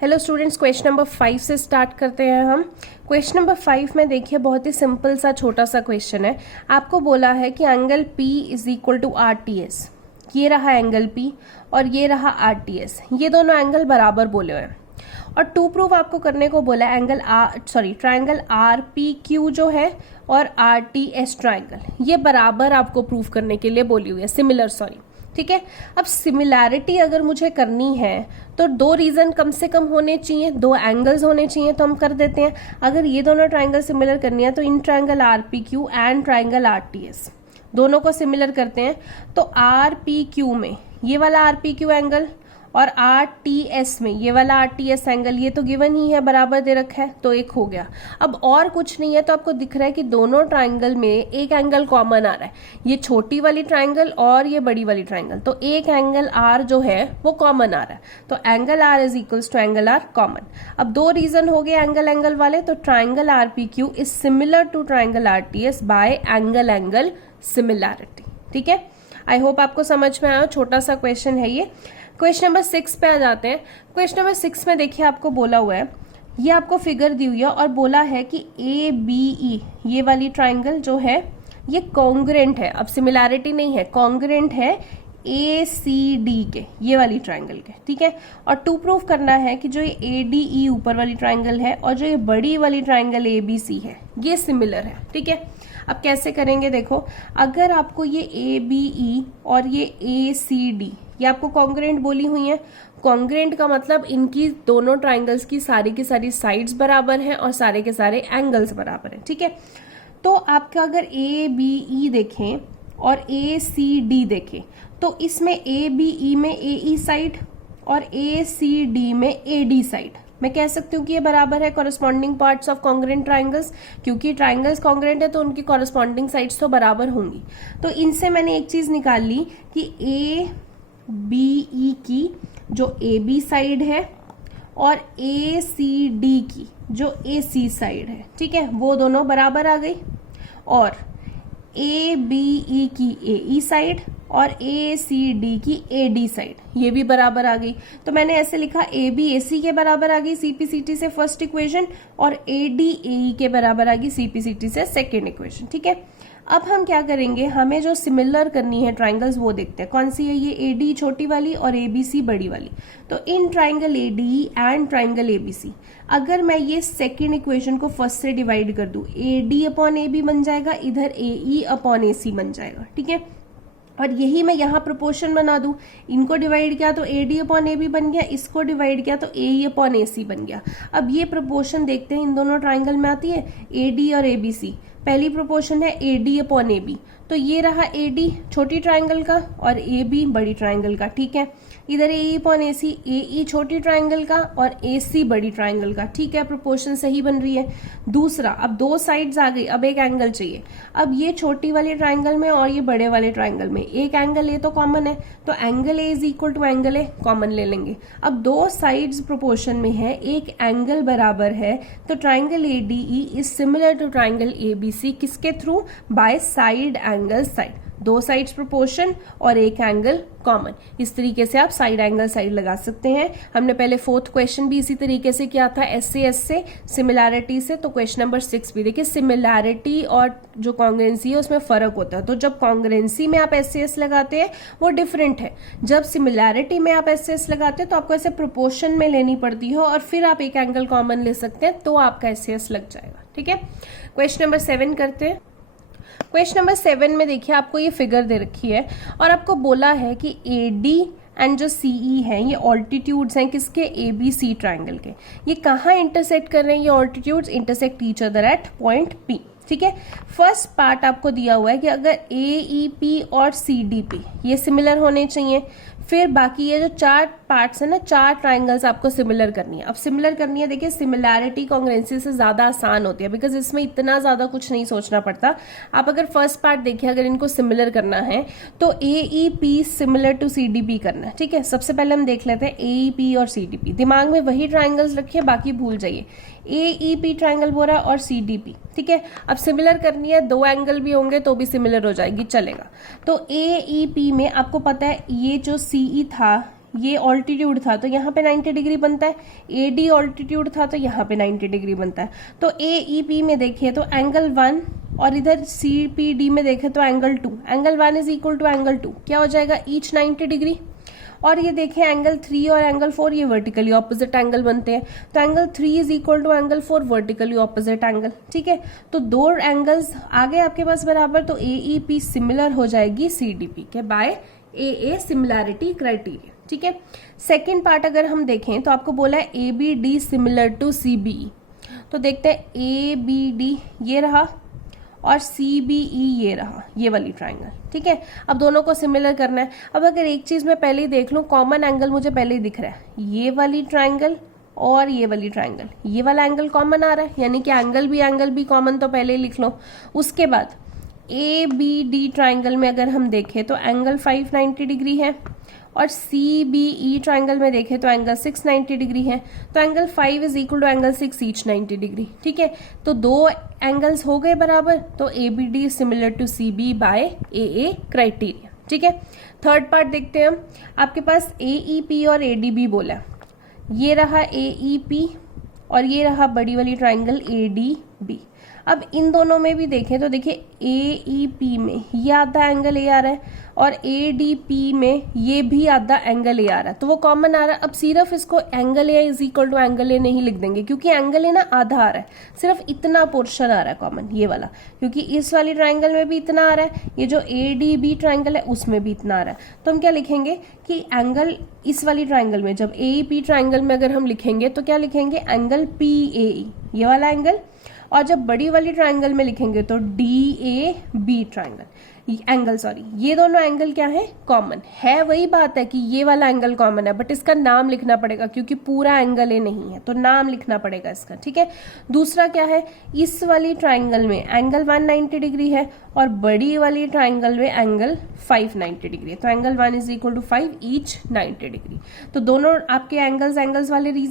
Hello students, question number 5 से start करते हैं हम। क्वेश्चन नंबर 5 में देखिए बहुत ही सिंपल सा छोटा सा क्वेश्चन है। आपको बोला है कि angle P is equal to RTS। ये रहा एंगल P और ये रहा RTS। ये दोनों एंगल बराबर बोले हुए हैं और टू प्रूव आपको करने को बोला है ट्राइंगल RPQ जो है और RTS ट्राइंगल ये बराबर आपको प्रूव करने के लिए बोली हुई है, सिमिलर ठीक है। अब सिमिलैरिटी अगर मुझे करनी है तो दो रीजन कम से कम होने चाहिए, दो एंगल्स होने चाहिए, तो हम कर देते हैं। अगर ये दोनों ट्राइंगल सिमिलर करनी है तो in triangle RPQ and triangle RTS दोनों को सिमिलर करते हैं। तो RPQ में ये वाला RPQ एंगल और RTS में ये वाला RTS एंगल, ये तो गिवन ही है, बराबर दे रखा है, तो एक हो गया। अब और कुछ नहीं है तो आपको दिख रहा है कि दोनों ट्राइंगल में एक एंगल कॉमन आ रहा है, ये छोटी वाली ट्राइंगल और ये बड़ी वाली ट्राइंगल, तो एक एंगल R जो है वो कॉमन आ रहा है। तो angle R is equals to angle R common. अब दो रीजन हो गए एंगल वाले, तो triangle RPQ is similar to triangle RTS by angle similarity. ठीक है, आई होप आपको समझ में आया। छोटा सा क्वेश्चन है ये। क्वेश्चन नंबर 6 पे आ जाते हैं। क्वेश्चन नंबर 6 में देखिए आपको बोला हुआ है, ये आपको फिगर दी हुई है और बोला है कि ABE ये वाली ट्राइंगल जो है ये कॉन्ग्रेंट है। अब सिमिलैरिटी नहीं है, कॉन्ग्रेंट है ACD के, ये वाली ट्राइंगल के। ठीक है, और टू प्रूफ करना है कि जो ये ADE ऊपर वाली ट्राइंगल है और जो ये बड़ी वाली ट्राइंगल ABC है ये सिमिलर है। ठीक है, अब कैसे करेंगे देखो, अगर आपको ये ABE और ये ACD ये आपको कॉन्ग्रेंट बोली हुई है। कॉन्ग्रेंट का मतलब इनकी दोनों ट्राइंगल्स की सारी साइड्स बराबर हैं और सारे के सारे एंगल्स बराबर हैं। ठीक है, तो आपका अगर ABE देखें और ACD देखें तो इसमें ABE में AE साइड और ACD में AD साइड, मैं कह सकती हूँ कि ये बराबर है corresponding parts of congruent triangles, क्योंकि ट्राइंगल्स कॉन्ग्रेंट है तो उनकी कॉरेस्पॉन्डिंग साइड्स तो बराबर होंगी। तो इनसे मैंने एक चीज निकाल ली कि ABE की जो AB साइड है और ACD की जो AC साइड है, ठीक है, वो दोनों बराबर आ गई। और ABE की AE साइड और ACD की AD साइड ये भी बराबर आ गई। तो मैंने ऐसे लिखा AB AC के बराबर आ गई CPCT से फर्स्ट इक्वेशन और AD AE के बराबर आ गई CPCT से सेकेंड इक्वेशन। ठीक है, अब हम क्या करेंगे, हमें जो सिमिलर करनी है ट्राइंगल्स वो देखते हैं। कौन सी है, ये AD छोटी वाली और ABC बड़ी वाली। तो in triangle ADE and triangle ABC अगर मैं ये सेकेंड इक्वेशन को फर्स्ट से डिवाइड कर दूं, AD अपॉन AB बन जाएगा, इधर AE अपॉन AC बन जाएगा। ठीक है, और यही मैं यहाँ प्रोपोर्शन बना दूं, इनको डिवाइड किया तो AD अपॉन AB बन गया, इसको डिवाइड किया तो AE अपॉन AC बन गया। अब ये प्रोपोर्शन देखते हैं इन दोनों ट्राइंगल में आती है, AD और ABC। पहली प्रोपोर्शन है AD अपॉन AB, तो ये रहा AD छोटी ट्राइंगल का और AB बड़ी ट्राइंगल का। ठीक है, इधर AE अपॉन AC, AE छोटी ट्राइंगल का और AC बड़ी ट्राइंगल का। ठीक है, प्रोपोर्शन सही बन रही है। दूसरा, अब दो साइड्स आ गई, अब एक एंगल चाहिए। अब ये छोटी वाली ट्राइंगल में और ये बड़े वाले ट्राइंगल में एक एंगल A तो कॉमन है, तो angle A is equal to angle A common ले लेंगे। अब दो साइड्स प्रोपोर्शन में है, एक एंगल बराबर है, तो triangle ADE is similar to triangle ABC किसके through, by side angle side. दो साइड्स प्रोपोर्शन और एक एंगल कॉमन, इस तरीके से आप साइड एंगल साइड लगा सकते हैं। हमने पहले फोर्थ क्वेश्चन भी इसी तरीके से किया था, SAS से, सिमिलैरिटी से। तो क्वेश्चन नंबर 6 भी देखिए, सिमिलैरिटी और जो कॉन्ग्रेंसी है उसमें फर्क होता है। तो जब कॉन्ग्रेंसी में आप SAS लगाते हैं वो डिफरेंट है, जब सिमिलैरिटी में आप SAS लगाते हैं तो आपको ऐसे प्रोपोर्शन में लेनी पड़ती है और फिर आप एक एंगल कॉमन ले सकते हैं, तो आपका SAS लग जाएगा। ठीक है, क्वेश्चन नंबर 7 करते हैं। क्वेश्चन नंबर 7 में देखिए आपको ये फिगर दे रखी है और आपको बोला है कि AD एंड जो CE है ये ऑल्टीट्यूड्स हैं किसके, ABC ट्राइंगल के। ये कहाँ इंटरसेक्ट कर रहे हैं, ये altitudes intersect each other at point P। ठीक है, फर्स्ट पार्ट आपको दिया हुआ है कि अगर AEP और CDP ये सिमिलर होने चाहिए, फिर बाकी ये जो चार पार्ट्स है ना, चार ट्राइंगल्स आपको सिमिलर करनी है। अब सिमिलर करनी है, देखिए सिमिलैरिटी कॉन्ग्रेंसी से ज्यादा आसान होती है, बिकॉज इसमें इतना ज्यादा कुछ नहीं सोचना पड़ता। आप अगर फर्स्ट पार्ट देखिए, अगर इनको सिमिलर करना है तो AEP सिमिलर टू CDP करना है। ठीक है, सबसे पहले हम देख लेते हैं AEP और CDP। दिमाग में वही ट्राइंगल्स रखिए, बाकी भूल जाइए। AEP ट्राइंगल बोला और CDP। ठीक है, अब सिमिलर करनी है, दो एंगल भी होंगे तो भी सिमिलर हो जाएगी, चलेगा। तो AEP में आपको पता है ये जो CE था ये ऑल्टीट्यूड था तो यहाँ पे 90 डिग्री बनता है, AD ऑल्टीट्यूड था तो यहाँ पे 90 डिग्री बनता है। तो AEP में देखिए तो एंगल 1 और इधर CPD में देखें तो angle 2, angle 1 is equal to angle 2 क्या हो जाएगा, ईच 90 डिग्री। और ये देखें एंगल 3 और एंगल 4 ये वर्टिकली ऑपोजिट एंगल बनते हैं, तो angle 3 is equal to angle 4 vertically opposite angle. ठीक है, तो दो एंगल्स आ गए आपके पास बराबर, तो AEP सिमिलर हो जाएगी CDP के बाय AA सिमिलैरिटी क्राइटेरिया। ठीक है, सेकेंड पार्ट अगर हम देखें तो आपको बोला है ABD सिमिलर टू CBE, तो देखते हैं ABD ये रहा और CBE ये रहा, ये वाली ट्राइंगल। ठीक है, अब दोनों को सिमिलर करना है। अब अगर एक चीज मैं पहले ही देख लूं, कॉमन एंगल मुझे पहले ही दिख रहा है, ये वाली ट्राइंगल और ये वाली ट्राइंगल, ये वाला एंगल कॉमन आ रहा है, यानी कि एंगल भी कॉमन, तो पहले ही लिख लो। उसके बाद ABD ट्राइंगल में अगर हम देखें तो एंगल 590 डिग्री है और CBE ट्राइंगल में देखें तो एंगल 690 डिग्री है, तो angle 5 is equal to angle 6 each 90 degree. ठीक है, तो दो एंगल्स हो गए बराबर, तो ABD similar to CBE by AA criteria. ठीक है, थर्ड पार्ट देखते हैं हम। आपके पास AEP और ADB बोला, ये रहा AEP और ये रहा बड़ी वाली ट्राइंगल ADB। अब इन दोनों में भी देखें तो देखिए AEP में ये आधा एंगल A आ रहा है और ADP में ये भी आधा एंगल A आ रहा है, तो वो कॉमन आ रहा है। अब सिर्फ इसको angle A is equal to angle A नहीं लिख देंगे, क्योंकि एंगल A ना आधा आ रहा है, सिर्फ इतना पोर्शन आ रहा है कॉमन, ये वाला, क्योंकि इस वाली ट्राइंगल में भी इतना आ रहा है, ये जो ADB ट्राइंगल है उसमें भी इतना आ रहा है। तो हम क्या लिखेंगे कि एंगल इस वाली ट्राइंगल में, जब AEP ट्राइंगल में अगर हम लिखेंगे तो क्या लिखेंगे, एंगल PAE ये वाला एंगल, और जब बड़ी वाली ट्राइंगल में लिखेंगे तो DAB ट्राइंगल एंगल, सॉरी, ये दोनों एंगल क्या है, कॉमन है। वही बात है कि ये वाला एंगल कॉमन है, बट इसका नाम लिखना पड़ेगा क्योंकि पूरा एंगल A नहीं है, तो नाम लिखना पड़ेगा इसका। ठीक है, दूसरा क्या है, इस वाली ट्राइंगल में एंगल 190 डिग्री है और बड़ी वाली ट्राइंगल में एंगल 590 डिग्री है, तो angle 1 is equal to 5 each 90 degree. तो दोनों आपके एंगल्स वाले